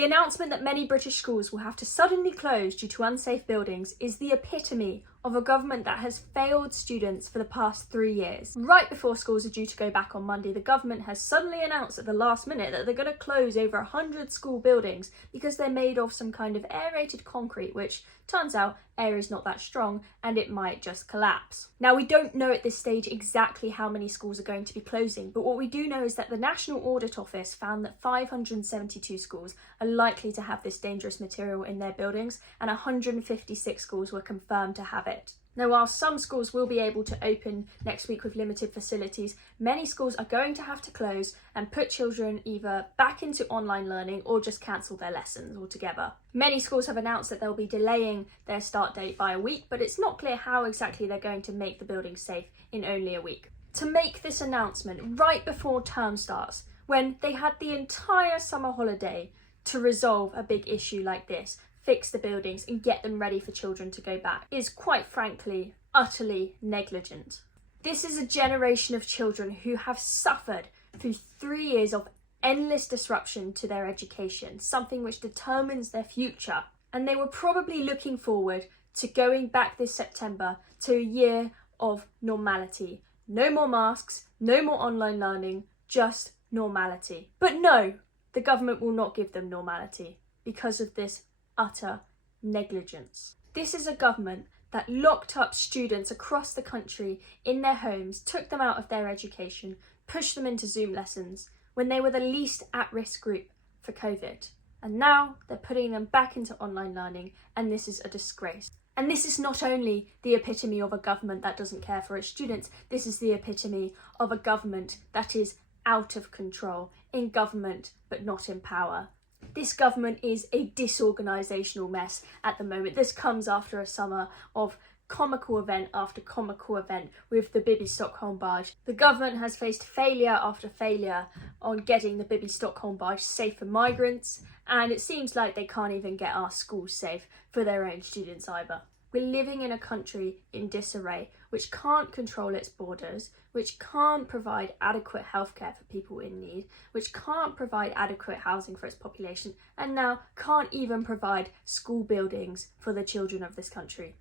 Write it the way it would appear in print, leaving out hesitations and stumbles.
The announcement that many British schools will have to suddenly close due to unsafe buildings is the epitome of a government that has failed students for the past 3 years. Right before schools are due to go back on Monday, the government has suddenly announced at the last minute that they're going to close over 100 school buildings because they're made of some kind of aerated concrete, which turns out air is not that strong and it might just collapse. Now, we don't know at this stage exactly how many schools are going to be closing, but what we do know is that the National Audit Office found that 572 schools are likely to have this dangerous material in their buildings, and 156 schools were confirmed to have it. Now, while some schools will be able to open next week with limited facilities, many schools are going to have to close and put children either back into online learning or just cancel their lessons altogether. Many schools have announced that they'll be delaying their start date by a week, but it's not clear how exactly they're going to make the building safe in only a week. To make this announcement right before term starts, when they had the entire summer holiday to resolve a big issue like this, fix the buildings and get them ready for children to go back, is quite frankly utterly negligent. This is a generation of children who have suffered through 3 years of endless disruption to their education, something which determines their future. And they were probably looking forward to going back this September to a year of normality. No more masks, no more online learning, just normality. But no, the government will not give them normality because of this utter negligence. This is a government that locked up students across the country in their homes, took them out of their education, pushed them into Zoom lessons when they were the least at-risk group for COVID. And now they're putting them back into online learning, and this is a disgrace. And this is not only the epitome of a government that doesn't care for its students, this is the epitome of a government that is out of control, in government but not in power. This government is a disorganisational mess at the moment. This comes after a summer of comical event after comical event with the Bibi Stockholm barge. The government has faced failure after failure on getting the Bibi Stockholm barge safe for migrants, and it seems like they can't even get our schools safe for their own students either. We're living in a country in disarray, which can't control its borders, which can't provide adequate healthcare for people in need, which can't provide adequate housing for its population, and now can't even provide school buildings for the children of this country.